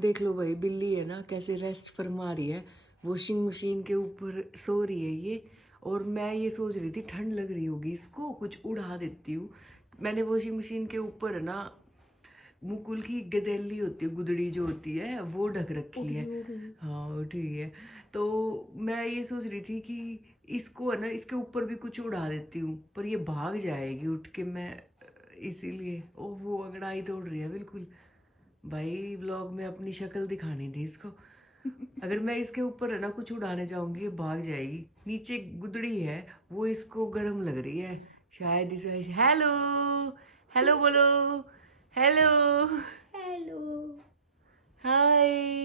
देख लो भाई, बिल्ली है ना कैसे रेस्ट फरमा रही है, वॉशिंग मशीन के ऊपर सो रही है ये। और मैं ये सोच रही थी ठंड लग रही होगी इसको, कुछ उड़ा देती हूँ। मैंने वॉशिंग मशीन के ऊपर है ना मुकुल की गदेली होती है, गुदड़ी जो होती है वो ढक रखी है। हाँ ठीक है। तो मैं ये सोच रही थी कि इसको है ना इसके ऊपर भी कुछ उड़ा देती हूँ, पर ये भाग जाएगी उठ के। मैं इसीलिए ओ वो अंगड़ाई तोड़ रही है बिल्कुल। भाई व्लॉग में अपनी शक्ल दिखानी थी इसको। अगर मैं इसके ऊपर है ना कुछ उड़ाने जाऊंगी ये भाग जाएगी। नीचे गुदड़ी है, वो इसको गर्म लग रही है शायद इसे। हेलो, हेलो बोलो, हेलो, हेलो। हाय।